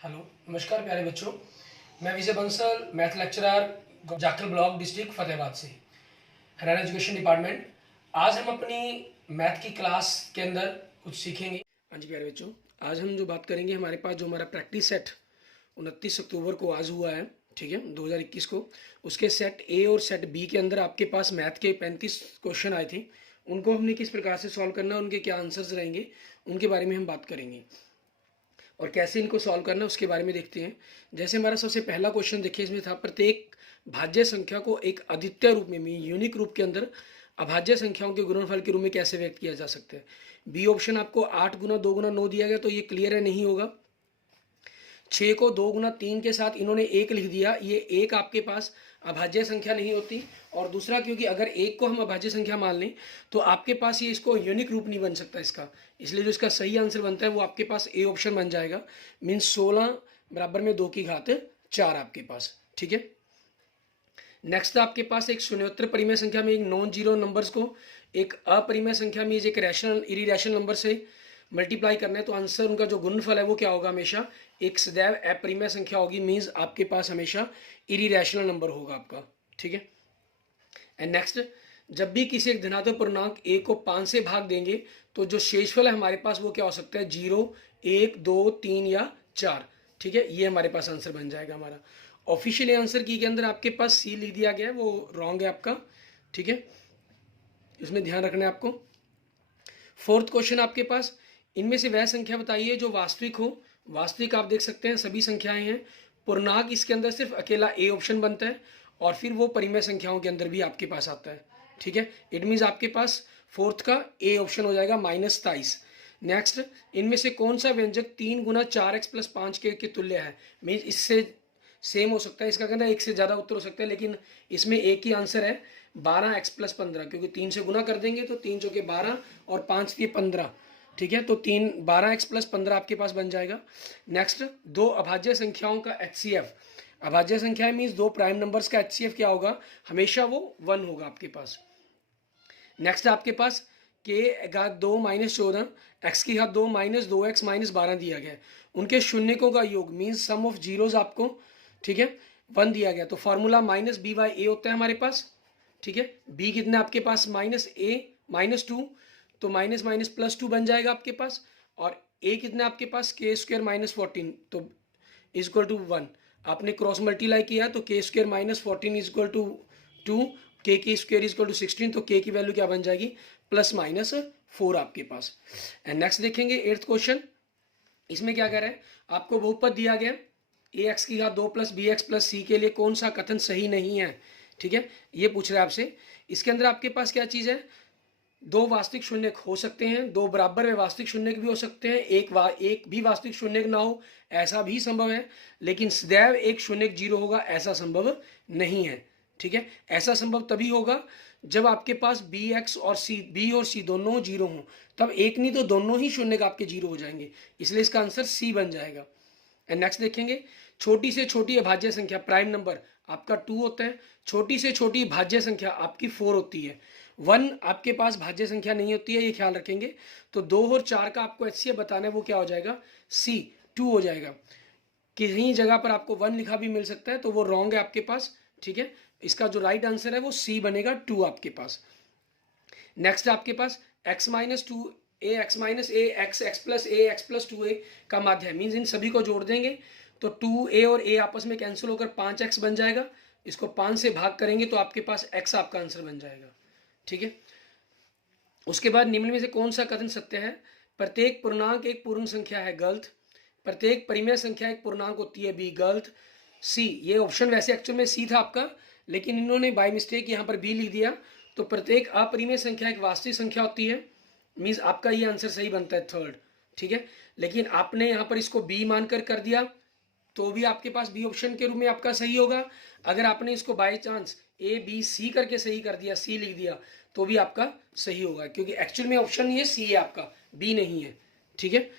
Hello, नमस्कार प्यारे बच्चों। मैं Vijay Bansal, math lecturer, Jakhal block, district Fatehabad से, हरियाणा एजुकेशन डिपार्टमेंट। आज हम अपनी मैथ की क्लास के अंदर कुछ सीखेंगे। हाँ जी प्यारे बच्चों, आज हम जो बात करेंगे, हमारे पास जो हमारा प्रैक्टिस सेट 29 अक्टूबर को आज हुआ है, ठीक है, 2021 को, उसके सेट ए और सेट बी के अंदर आपके पास मैथ के 35 क्वेश्चन आए थे। उनको हमने किस प्रकार से सॉल्व करना है, उनके क्या आंसर्स रहेंगे, उनके बारे में हम बात करेंगे और कैसे इनको सॉल्व करना है उसके बारे में देखते हैं। जैसे हमारा सबसे पहला क्वेश्चन देखिए, इसमें था प्रत्येक भाज्य संख्या को एक अद्वितीय रूप में यूनिक रूप के अंदर अभाज्य संख्याओं के गुणनफल के रूप में कैसे व्यक्त किया जा सकता है। बी ऑप्शन आपको 8 गुना 2 गुना 9 दिया गया, तो ये क्लियर है, नहीं होगा। 6 को 2 गुना 3 के साथ इन्होंने 1 लिख दिया, ये 1 आपके पास अभाज्य संख्या नहीं होती। और दूसरा, क्योंकि अगर 1 को हम अभाज्य संख्या मान लें तो आपके पास ये इसको यूनिक रूप नहीं बन सकता इसका, इसलिए जो इसका सही आंसर बनता है वो आपके पास ए ऑप्शन बन जाएगा। मीन्स 16 बराबर में 2 की घात 4 आपके पास, ठीक है। नेक्स्ट आपके पास एक शून्योत्तर परिमेय संख्या में एक नॉन जीरो नंबर्स को एक अपरिमेय संख्या में एक रैशनल इरेशनल नंबर से मल्टीप्लाई करना है, तो आंसर उनका जो गुणनफल है वो क्या होगा, हमेशा एक सदैव अपरिमेय संख्या होगी। मीन्स आपके पास हमेशा इरेशनल नंबर होगा आपका, ठीक है। एंड नेक्स्ट, जब भी किसी एक धनात्मक पूर्णांक ए को 5 से भाग देंगे तो जो शेषफल है हमारे पास वो क्या हो सकता है, 0, 1, 2, 3 या 4, ठीक है। ये हमारे पास आंसर बन जाएगा हमारा। ऑफिशियल आंसर की के अंदर आपके पास सी लिख दिया गया है, वो रॉन्ग है आपका, ठीक है, इसमें ध्यान रखना है आपको। फोर्थ क्वेश्चन आपके पास, इनमें से वह संख्या बताइए जो वास्तविक हो। वास्तविक आप देख सकते हैं सभी संख्याएं हैं। पूर्णांक इसके अंदर सिर्फ अकेला ए ऑप्शन बनता है और फिर वो परिमेय संख्याओं के अंदर भी आपके पास आता है, ठीक है। इट मीन्स आपके पास फोर्थ का ए ऑप्शन हो जाएगा -23। नेक्स्ट, इनमें से कौन सा व्यंजक 3 गुना 4x प्लस 5 के तुल्य है। मीन्स इससे सेम हो सकता है, इसका कहना है एक से ज़्यादा उत्तर हो सकता है, लेकिन इसमें एक ही आंसर है 12x प्लस 15, क्योंकि 3 से गुना कर देंगे तो 3 चौके 12 और 5 दिए 15, ठीक है। तो 12x प्लस 15 आपके पास बन जाएगा। नेक्स्ट, दो अभाज्य संख्याओं का HCF, अभाज्य संख्या मीन्स दो प्राइम नंबर्स का HCF क्या होगा, हमेशा वो 1 होगा आपके पास। नेक्स्ट आपके पास के घात 2 -14 x की घात 2 -2x -12 दिया गया है। उनके शून्यकों का योग मीन्स सम ऑफ जीरोज आपको, ठीक है, 1 दिया गया। तो फॉर्मूला -b/a होता है हमारे पास, ठीक है। b कितना आपके पास -a -2, तो माइनस माइनस प्लस 2 बन जाएगा आपके पास। और a कितना आपके पास k² -14, तो इजक्वल टू 1। आपने क्रॉस मल्टीप्लाई किया तो k² -14 equal to 2, k² equal to 16, तो k की वैल्यू क्या बन जाएगी, +/4 आपके पास। एंड नेक्स्ट देखेंगे 8th क्वेश्चन। इसमें क्या कह रहा है, आपको बहुपद दिया गया ax की घात 2 + bx + c के लिए कौन सा कथन सही नहीं है, ठीक है, ये पूछ रहा है आपसे। इसके अंदर आपके पास क्या चीज़ है, दो वास्तविक शून्यक हो सकते हैं, दो बराबर में वास्तविक शून्यक भी हो सकते हैं, एक भी वास्तविक शून्यक ना हो ऐसा भी संभव है, लेकिन सदैव एक शून्यक 0 होगा ऐसा संभव नहीं है, ठीक है। ऐसा संभव तभी होगा जब आपके पास bx और c, b और c दोनों 0 हों, तब एक नहीं तो दोनों ही शून्यक आपके 0 हो जाएंगे, इसलिए इसका आंसर c बन जाएगा। एंड नेक्स्ट देखेंगे, छोटी से छोटी अभाज्य संख्या प्राइम नंबर आपका 2 होता है, छोटी से छोटी भाज्य संख्या आपकी 4 होती है। 1 आपके पास भाज्य संख्या नहीं होती है, ये ख्याल रखेंगे। तो 2 और 4 का आपको HCF बताना है, वो क्या हो जाएगा, C 2 हो जाएगा। किसी जगह पर आपको 1 लिखा भी मिल सकता है, तो वो रॉन्ग है आपके पास, ठीक है। इसका जो राइट आंसर है वो C बनेगा, 2 आपके पास। नेक्स्ट आपके पास x -2 a x -a x + a x + 2a का माध्य है। मीन्स इन सभी को जोड़ देंगे तो 2a और a आपस में कैंसिल होकर 5x बन जाएगा। इसको 5 से भाग करेंगे तो आपके पास x आपका आंसर बन जाएगा, ठीक है। उसके बाद निम्न में से कौन सा कथन सत्य है, प्रत्येक पूर्णांक एक पूर्ण संख्या है, गलत। प्रत्येक परिमेय संख्या एक पूर्णांक होती है, बी, गलत। सी, ये ऑप्शन वैसे एक्चुअल में सी था आपका, लेकिन इन्होंने बाय मिस्टेक यहाँ पर बी लिख दिया। तो प्रत्येक अपरिमेय संख्या एक वास्तविक संख्या होती है, मीन्स आपका ये आंसर सही बनता है, थर्ड, ठीक है। लेकिन आपने यहाँ पर इसको बी मानकर कर दिया तो भी आपके पास बी ऑप्शन के रूप में आपका सही होगा। अगर आपने इसको by chance A B C करके सही कर दिया, सी लिख दिया, तो भी आपका सही होगा, क्योंकि एक्चुअल में ऑप्शन ये सी है आपका, बी नहीं है, ठीक है।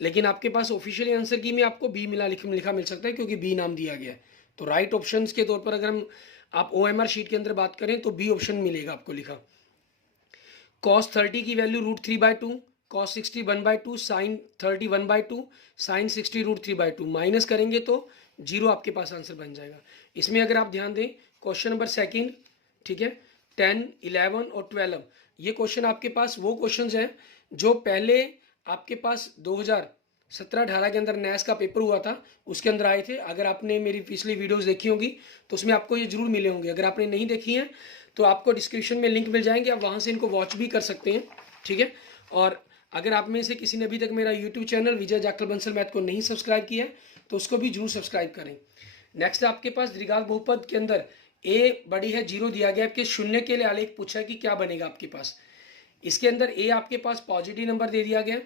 लेकिन आपके पास ऑफिशियल आंसर की में आपको बी लिखा मिल सकता है, क्योंकि बी नाम दिया गया है। तो राइट ऑप्शंस के तौर पर अगर हम आप OMR शीट के अंदर बात करें तो बी ऑप्शन मिलेगा आपको लिखा। cos 30 की value √3/2, cos 60 1/2, sin 30 1/2, sin 60 √3/2 minus करेंगे तो जीरो आपके पास आंसर बन जाएगा। इसमें अगर आप ध्यान दें क्वेश्चन नंबर सेकंड, ठीक है, 10, 11 और 12, ये क्वेश्चन आपके पास वो क्वेश्चन हैं जो पहले आपके पास 2017-18 के अंदर नैस का पेपर हुआ था उसके अंदर आए थे। अगर आपने मेरी पिछली वीडियोस देखी होंगी तो उसमें आपको ये जरूर मिले होंगे। अगर आपने नहीं देखी हैं तो आपको डिस्क्रिप्शन में लिंक मिल जाएंगे, आप वहाँ से इनको वॉच भी कर सकते हैं, ठीक है। और अगर आप में से किसी ने अभी तक मेरा यूट्यूब चैनल विजय जाखल बंसल मैथ को नहीं सब्सक्राइब किया है तो उसको भी जरूर सब्सक्राइब करें। नेक्स्ट आपके पास द्विघात बहुपद के अंदर ए बड़ी है 0 दिया गया, आपके शून्य के लिए आलेख पूछा है कि क्या बनेगा आपके पास। इसके अंदर ए आपके पास पॉजिटिव नंबर दे दिया गया,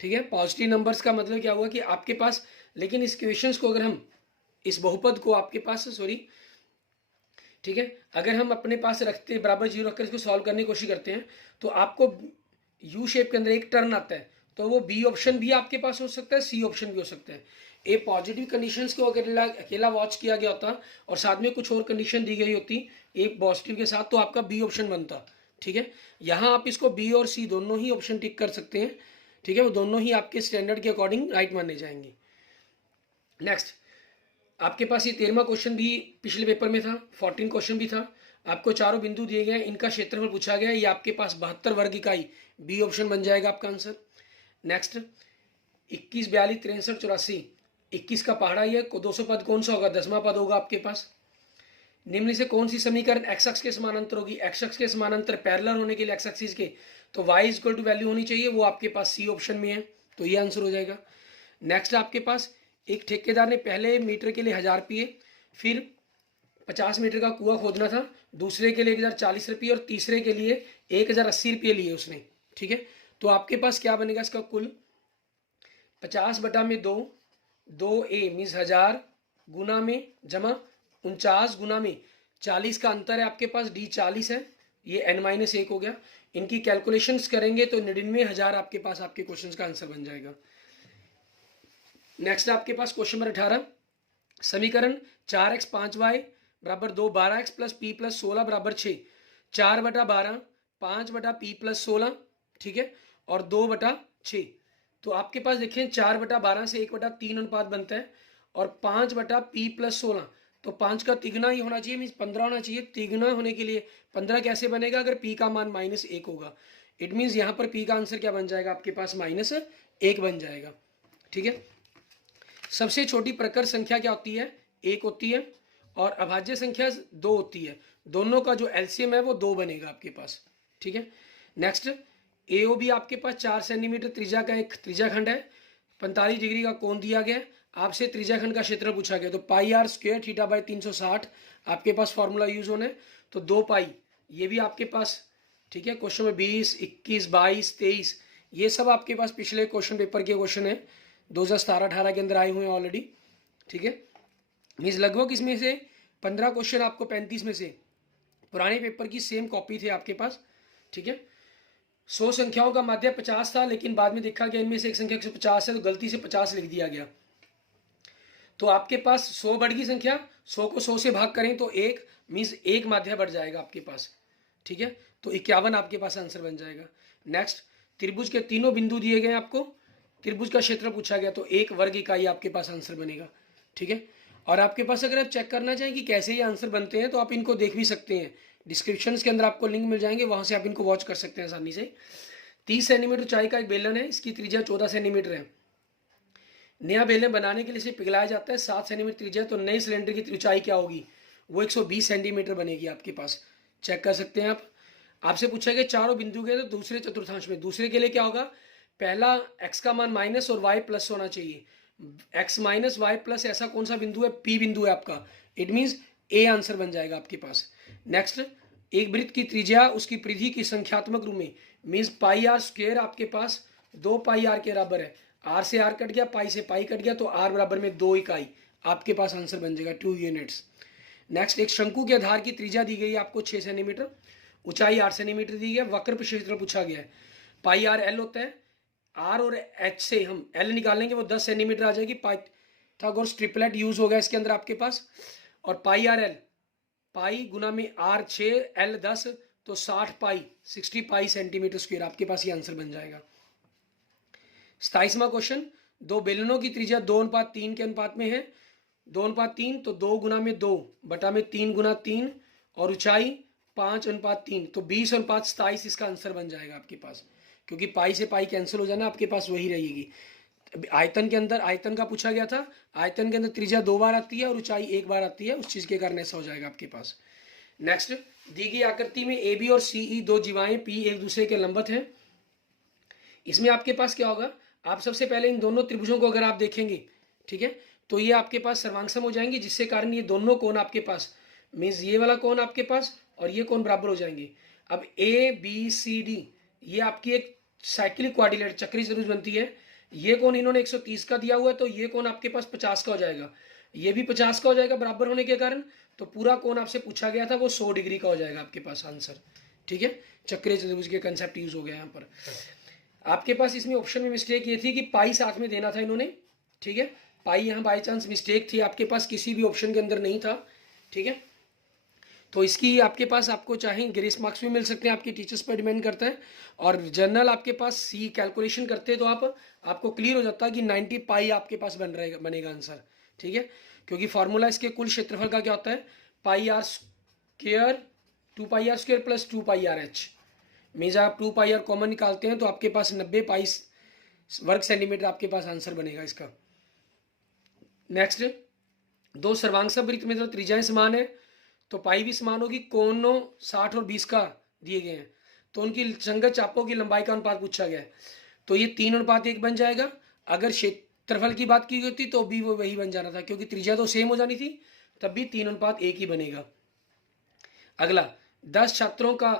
ठीक है। पॉजिटिव नंबर्स का मतलब क्या हुआ कि आपके पास, लेकिन इस क्वेश्चंस को अगर हम इस बहुपद को आपके पास ठीक है, अगर हम अपने पास रखते बराबर 0 रखकर इसको सॉल्व करने की कोशिश करते हैं तो आपको यू शेप के अंदर एक टर्न आता है, तो वो बी ऑप्शन भी आपके पास हो सकता है, सी ऑप्शन भी हो सकता है। ए पॉजिटिव कंडीशंस को अगर अकेला वॉच किया गया होता और साथ में कुछ और कंडीशन दी गई होती एक पॉजिटिव के साथ, तो आपका बी ऑप्शन बनता, ठीक है। यहाँ आप इसको बी और सी दोनों ही ऑप्शन टिक कर सकते हैं, ठीक है, वो दोनों ही आपके स्टैंडर्ड के अकॉर्डिंग राइट माने जाएंगे। नेक्स्ट आपके पास ये 13वां क्वेश्चन भी पिछले पेपर में था, 14 क्वेश्चन भी था। आपको चारों बिंदु दिए गए, इनका क्षेत्रफल पूछा गया, ये आपके पास 72 वर्ग इकाई, बी ऑप्शन बन जाएगा आपका आंसर। नेक्स्ट 21, 42, 63, 84, 21 का पहाड़ा, ये 200 पद कौन सा होगा, 10वां पद होगा आपके पास। निम्न से कौन सी समीकरण एक्स अक्ष के समानांतर होगी, एक्स अक्ष के समानांतर पैरेलल होने के लिए एक्स एक्सिस के, तो y इक्वल टू वैल्यू होनी चाहिए, वो आपके पास सी ऑप्शन में है, तो ये आंसर हो जाएगा। नेक्स्ट आपके पास एक ठेकेदार ने पहले मीटर के लिए 1000 रुपये, फिर 50 मीटर का कुआं खोदना था, दूसरे के लिए 1040 रुपये और तीसरे के लिए 1080 रुपये लिए उसने, ठीक है। तो आपके पास क्या बनेगा इसका कुल 50/2, 2a मीन्स 1000 गुना में जमा 49 गुना में 40 का अंतर है आपके पास, डी 40 है, ये n-1 हो गया। इनकी कैलकुलेशंस करेंगे तो 99,000 आपके पास आपके क्वेश्चंस का आंसर बन जाएगा। नेक्स्ट आपके पास क्वेश्चन नंबर 18, समीकरण 4x 5y बराबर 2, 12x प्लस पी प्लस 16 बराबर 6, 4/12, 5/p प्लस 16, ठीक है, और 2/6। तो आपके पास देखें 4/12 से 1/3 अनुपात बनता है और 5/p प्लस 16, तो 5 का तिगुना ही होना चाहिए, मीन्स 15 होना चाहिए। तिगुना होने के लिए 15 कैसे बनेगा, अगर p का मान -1 होगा, इट मीन्स यहाँ पर p का आंसर क्या बन जाएगा आपके पास -1 बन जाएगा, ठीक है। सबसे छोटी प्रकर संख्या क्या होती है, 1 होती है, और अभाज्य संख्या 2 होती है, दोनों का जो एलसीएम है वो 2 बनेगा आपके पास, ठीक है। नेक्स्ट एओ भी आपके पास 4 सेंटीमीटर त्रिज्या का एक त्रिज्याखंड है, 45 डिग्री का कोण दिया गया, आपसे त्रिज्याखंड का क्षेत्र पूछा गया, तो πr² θ/360 आपके पास फॉर्मूला यूज होना है, तो 2π ये भी आपके पास, ठीक है। क्वेश्चन में 20, 21, 22, 23 ये सब आपके पास पिछले क्वेश्चन पेपर के क्वेश्चन है, 2017-18 के अंदर आए हुए हैं ऑलरेडी, ठीक है। मीन्स लगभग इसमें से 15 क्वेश्चन आपको 35 में से पुराने पेपर की सेम कॉपी थे आपके पास, ठीक है। 100 संख्याओं का माध्य 50 था, लेकिन बाद में देखा गया इनमें से एक संख्या 150 है, तो गलती से 50 लिख दिया गया। तो आपके पास 100 बढ़ गई संख्या, 100 को 100 से भाग करें तो 1 मीन्स 1 माध्य बढ़ जाएगा आपके पास, ठीक है, तो 51 आपके पास आंसर बन जाएगा। नेक्स्ट त्रिभुज के तीनों बिंदु दिए गए आपको, त्रिभुज का क्षेत्र पूछा गया, तो 1 वर्ग इकाई आपके पास आंसर बनेगा, ठीक है। और आपके पास अगर आप चेक करना चाहें कि कैसे ये आंसर बनते हैं तो आप इनको देख भी सकते हैं, डिस्क्रिप्शन के अंदर आपको लिंक मिल जाएंगे, वहां से आप इनको वॉच कर सकते हैं आसानी से। 30 सेंटीमीटर ऊंचाई का एक बेलन है, इसकी त्रिज्या 14 सेंटीमीटर है। नया बेलन बनाने के लिए इसे पिघलाया जाता है, 7 सेंटीमीटर त्रिज्या, तो नए सिलेंडर की ऊंचाई क्या होगी, वो 120 सेंटीमीटर बनेगी आपके पास, चेक कर सकते हैं आप। आपसे पूछा गया चारों बिंदु के, तो दूसरे चतुर्थांश में दूसरे के लिए क्या होगा, पहला x का मान माइनस और y प्लस होना चाहिए, x माइनस वाई प्लस ऐसा कौन सा बिंदु है, p बिंदु है आपका, इट मीन्स a आंसर बन जाएगा आपके पास। नेक्स्ट एक वृत्त की त्रिज्या उसकी परिधि की संख्यात्मक रूप में मीन्स πr² आपके पास 2πr के बराबर है, r से r कट गया, पाई से पाई कट गया, तो r बराबर में 2 इकाई आपके पास आंसर बन जाएगा, 2 यूनिट्स। नेक्स्ट एक शंकु के आधार की त्रिज्या दी गई है आपको 6 सेंटीमीटर, ऊंचाई 8 सेंटीमीटर दी गई है, वक्र पर क्षेत्रफल पूछा गया है, πr/l होता है, r और h से हम l निकालेंगे वो 10 सेंटीमीटर आ जाएगी, पाइथागोरस ट्रिपलेट यूज होगा इसके अंदर आपके पास, और πr/l पाई गुना में r 6 l 10, तो 60 पाई 60 पाई सेंटीमीटर स्क्वायर आपके पास ये आंसर बन जाएगा। 27वां क्वेश्चन, दो बेलनों की त्रिज्या 2:3 के अनुपात में है, 2:3, तो 2 गुना में 2 बटा में 3 गुना 3 और ऊंचाई 5:3, तो 20:27 इसका आंसर बन जाएगा आपके पास, क्योंकि पाई से पाई कैंसिल हो जाना, आपके पास वही रहेगी। आयतन के अंदर, आयतन का पूछा गया था, आयतन के अंदर त्रिज्या 2 बार आती है और ऊंचाई 1 बार आती है, उस चीज के कारण ऐसा हो जाएगा आपके पास। नेक्स्ट, दी गई आकृति में ए बी और सीई दो जीवाएं पी एक दूसरे के लंबवत हैं। इसमें आपके पास क्या होगा, आप सबसे पहले इन दोनों त्रिभुजों को अगर आप देखेंगे, ठीक है, तो ये आपके पास सर्वांगसम हो जाएंगे, जिससे कारण ये दोनों कोण आपके पास, मीन्स ये वाला कोण आपके पास और ये कोण बराबर हो जाएंगे। अब ए बी सी डी ये आपकी एक साइक्लिक क्वाड्रिलेटरल चक्रीय त्रिभुज बनती है। ये कोण इन्होंने 130 का दिया हुआ है, तो ये कोण आपके पास 50 का हो जाएगा, ये भी 50 का हो जाएगा बराबर होने के कारण, तो पूरा कोण आपसे पूछा गया था वो 100 डिग्री का हो जाएगा आपके पास आंसर। ठीक है, चक्रीय त्रिभुज के कंसेप्ट यूज हो गया यहाँ पर। आपके पास इसमें ऑप्शन में मिस्टेक ये थी कि पाई साथ में देना था इन्होंने, ठीक है, पाई यहाँ बाई चांस मिस्टेक थी, आपके पास किसी भी ऑप्शन के अंदर नहीं था। ठीक है, तो इसकी आपके पास, आपको चाहे ग्रेस मार्क्स भी मिल सकते हैं, आपके टीचर्स पर डिपेंड करता है। और जनरल आपके पास सी कैलकुलेशन करते हैं तो आपको क्लियर हो जाता है कि 90 पाई आपके पास बनेगा आंसर। ठीक है, क्योंकि फॉर्मूला इसके कुल क्षेत्रफल का क्या होता है, pi r square 2 pi r square plus 2 pi r h, means आप 2 पाई आर कॉमन निकालते हैं तो आपके पास 90 पाई वर्ग सेंटीमीटर आपके पास आंसर बनेगा इसका। नेक्स्ट, दो सर्वांग वृत्त में तो त्रिज्याएं समान है तो पाई भी समान होगी, कोणों 60 और 20 का दिए गए हैं, तो उनकी संगत चापों की लंबाई का अनुपात पूछा गया है, तो ये 3:1 बन जाएगा। अगर क्षेत्रफल की बात की होती तो भी वो वही बन जाना था, क्योंकि त्रिज्या तो सेम हो जानी थी, तब भी 3:1 ही बनेगा। अगला, 10 छात्रों का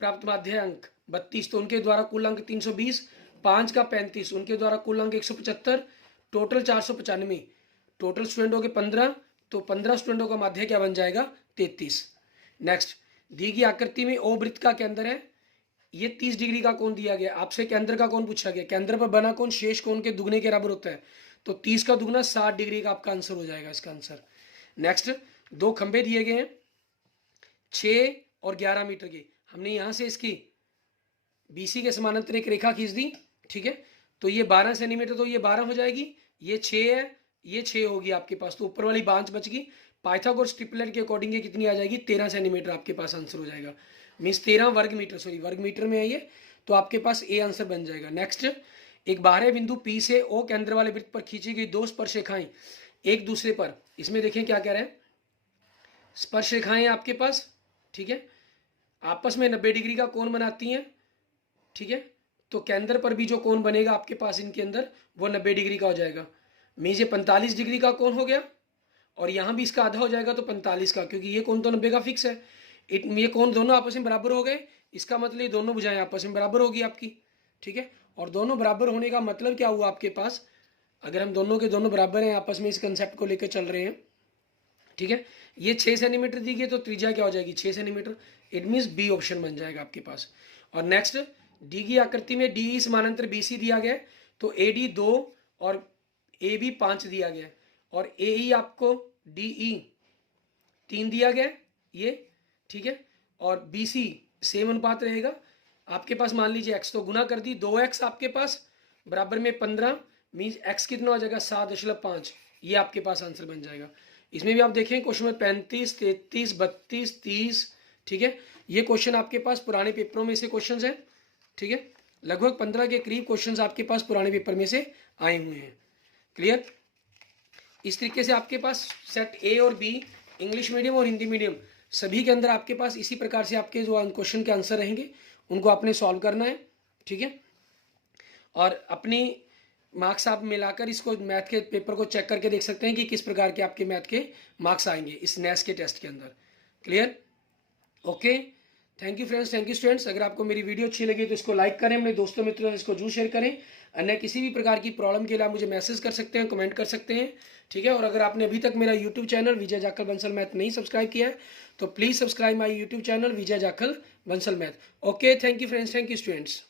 प्राप्त माध्य अंक 32, तो उनके द्वारा कुल अंक 320, 5 का 35, उनके द्वारा कुल अंक 175, टोटल 495, टोटल स्टूडेंट हो गए 15, तो 15 स्टूडेंटों का माध्य क्या बन जाएगा, 33। नेक्स्ट, दी गई आकृति में ओ वृत्त का केंद्र है, ये 30 डिग्री का कोण दिया गया, आपसे केंद्र का कोण पूछा गया, केंद्र पर बना कोण शेष कोण के दुगने के बराबर होता है, तो 30 का दुगना 60 डिग्री का आपका आंसर हो जाएगा इसका आंसर। नेक्स्ट, दो खंभे दिए गए हैं 6 और 11 मीटर के, हमने यहां से इसकी बीसी के समानांतर एक रेखा खींच दी। ठीक है, तो ये 12 सेंटीमीटर, तो ये 12 हो जाएगी, ये 6 है, ये 6 होगी आपके पास, तो ऊपर वाली 5 बच गई। पाइथागोरस ट्रिपलेट के अकॉर्डिंग ये कितनी आ जाएगी, 13 सेंटीमीटर आपके पास आंसर हो जाएगा, मीन्स 13 वर्ग मीटर, सॉरी वर्ग मीटर में है ये, तो आपके पास ए आंसर बन जाएगा। नेक्स्ट, एक बाहरी बिंदु पी से ओ केंद्र वाले वृत्त पर खींची गई दो स्पर्श रेखाएं एक दूसरे पर, इसमें देखें क्या कह रहे हैं, स्पर्श रेखाएं आपके पास, ठीक है, आपस में 90 डिग्री का कोण बनाती हैं। ठीक है, तो केंद्र पर भी जो कोण बनेगा आपके पास इनके अंदर वो 90 डिग्री का हो जाएगा, मीन्स ये 45 डिग्री का कोण हो गया, और यहाँ भी इसका आधा हो जाएगा तो 45 का, क्योंकि ये कोण तो 90 का फिक्स है। ये कोण दोनों आपस में बराबर हो गए, इसका मतलब ये दोनों भुजाएं आपस में बराबर होगी आपकी। ठीक है, और दोनों बराबर होने का मतलब क्या हुआ आपके पास, अगर हम दोनों के दोनों बराबर हैं आपस में, इस कंसेप्ट को लेकर चल रहे हैं। ठीक है, ये 6 सेंटीमीटर दी गई, तो त्रिज्या क्या हो जाएगी, 6 centimetre, it means B option बन जाएगा आपके पास। और नेक्स्ट, डी की आकृति में डी समानांतर बीसी दिया गया है, तो ए डी 2 और ए बी 5 दिया गया है, और ए ई आपको डी ई 3 दिया गया है ये। ठीक है, और बी सी सेम अनुपात रहेगा आपके पास, मान लीजिए एक्स तो गुना कर दी, 2x आपके पास बराबर में 15, मीन्स एक्स कितना हो जाएगा 7.5, ये आपके पास आंसर बन जाएगा। इसमें भी आप देखें क्वेश्चन में 35, 33, 32, 30। ठीक है, ये क्वेश्चन आपके पास पुराने पेपरों में से क्वेश्चंस हैं। ठीक है, लगभग 15 के करीब क्वेश्चंस आपके पास पुराने पेपर में से आए हुए हैं। क्लियर, इस तरीके से आपके पास सेट ए और बी, इंग्लिश मीडियम और हिंदी मीडियम, सभी के अंदर आपके पास इसी प्रकार से आपके जो क्वेश्चन के आंसर रहेंगे उनको आपने सॉल्व करना है। ठीक है, और अपनी मार्क्स आप मिलाकर इसको मैथ के पेपर को चेक करके देख सकते हैं कि किस प्रकार के आपके मैथ के मार्क्स आएंगे इस नेस के टेस्ट के अंदर। Clear, okay, thank you friends, thank you students. अगर आपको मेरी वीडियो अच्छी लगी तो इसको लाइक करें, अपने दोस्तों मित्रों से इसको जरूर शेयर करें। अन्य किसी भी प्रकार की प्रॉब्लम के लिए आप मुझे मैसेज कर सकते हैं, कमेंट कर सकते हैं। ठीक है, और अगर आपने अभी तक मेरा यूट्यूब चैनल विजय जाखल बंसल मैथ नहीं सब्सक्राइब किया है तो please subscribe my YouTube channel Vijay Jakhal Bansal math. Okay, thank you friends, thank you students.